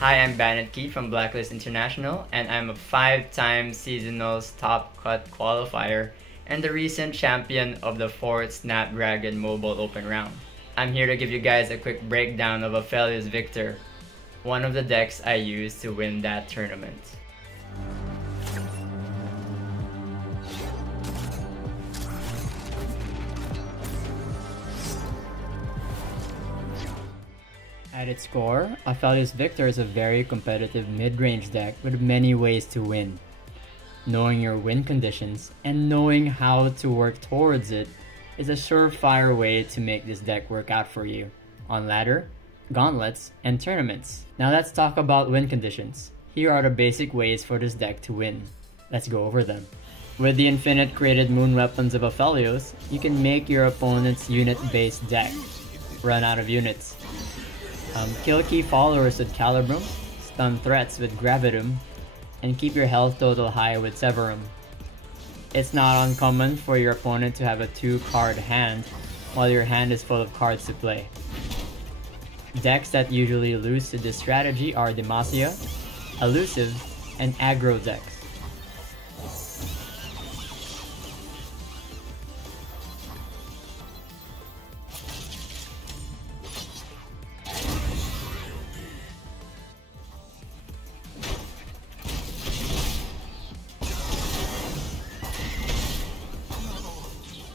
Hi, I'm Bandit Keith from Blacklist International, and I'm a 5-time seasonals top cut qualifier and the recent champion of the 4th Snapdragon Mobile Open round. I'm here to give you guys a quick breakdown of Aphelios Viktor, one of the decks I used to win that tournament. At its core, Aphelios Viktor is a very competitive mid-range deck with many ways to win. Knowing your win conditions and knowing how to work towards it is a surefire way to make this deck work out for you on ladder, gauntlets, and tournaments. Now let's talk about win conditions. Here are the basic ways for this deck to win. Let's go over them. With the infinite created moon weapons of Aphelios, you can make your opponent's unit-based deck run out of units. Kill key followers with Calibrum, stun threats with Gravitum, and keep your health total high with Severum. It's not uncommon for your opponent to have a 2-card hand while your hand is full of cards to play. Decks that usually lose to this strategy are Demacia, Elusive, and Aggro decks.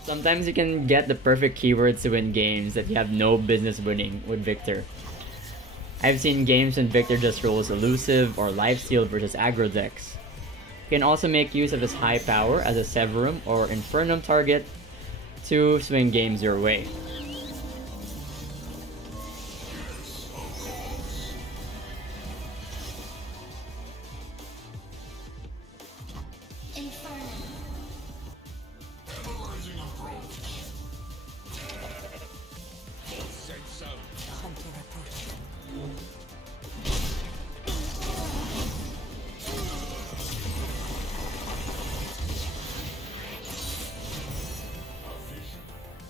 Sometimes you can get the perfect keywords to win games that you have no business winning with Viktor. I've seen games when Viktor just rolls Elusive or Lifesteal versus aggro decks. You can also make use of his high power as a Severum or Infernum target to swing games your way.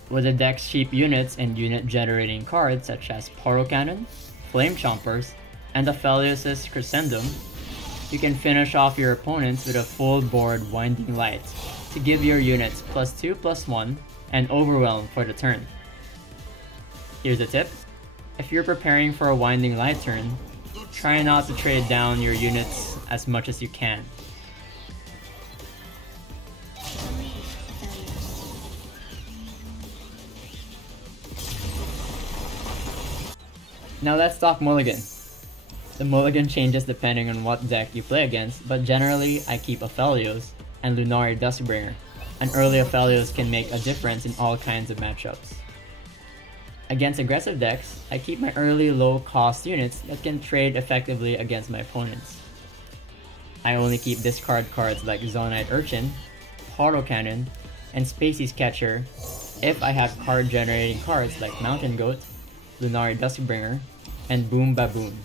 With the deck's cheap units and unit-generating cards such as Poro Cannon, Flame Chompers, and Aphelios' Crescendum, you can finish off your opponents with a full board Winding Light to give your units +2/+1 and Overwhelm for the turn. Here's a tip: if you're preparing for a Winding Light turn, try not to trade down your units as much as you can. Now let's talk mulligan. The mulligan changes depending on what deck you play against, but generally I keep Aphelios and Lunari Duskbringer. An early Aphelios can make a difference in all kinds of matchups. Against aggressive decks, I keep my early low-cost units that can trade effectively against my opponents. I only keep discard cards like Zonite Urchin, Poro Cannon, and Spacey's Catcher if I have card-generating cards like Mountain Goat, Lunari Duskbringer, and Boom Baboon.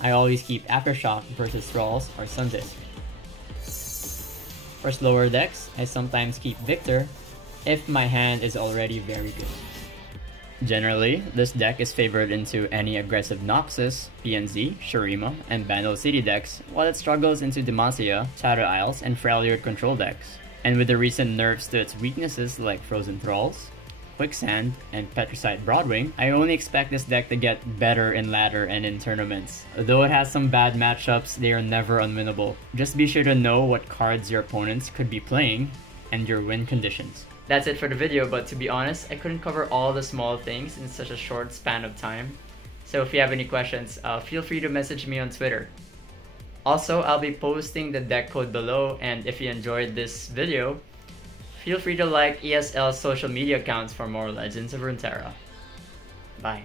I always keep Aftershock versus Thralls or Sundisk. For slower decks, I sometimes keep Viktor if my hand is already very good. Generally, this deck is favored into any aggressive Noxus, PNZ, Shurima, and Bandle City decks, while it struggles into Demacia, Shadow Isles, and Freljord control decks. And with the recent nerfs to its weaknesses like Frozen Thralls, Quicksand, and Petricite Broadwing, I only expect this deck to get better in ladder and in tournaments. Though it has some bad matchups, they are never unwinnable. Just be sure to know what cards your opponents could be playing and your win conditions. That's it for the video, but to be honest, I couldn't cover all the small things in such a short span of time. So if you have any questions, feel free to message me on Twitter. Also, I'll be posting the deck code below, and if you enjoyed this video, feel free to like ESL's social media accounts for more Legends of Runeterra. Bye.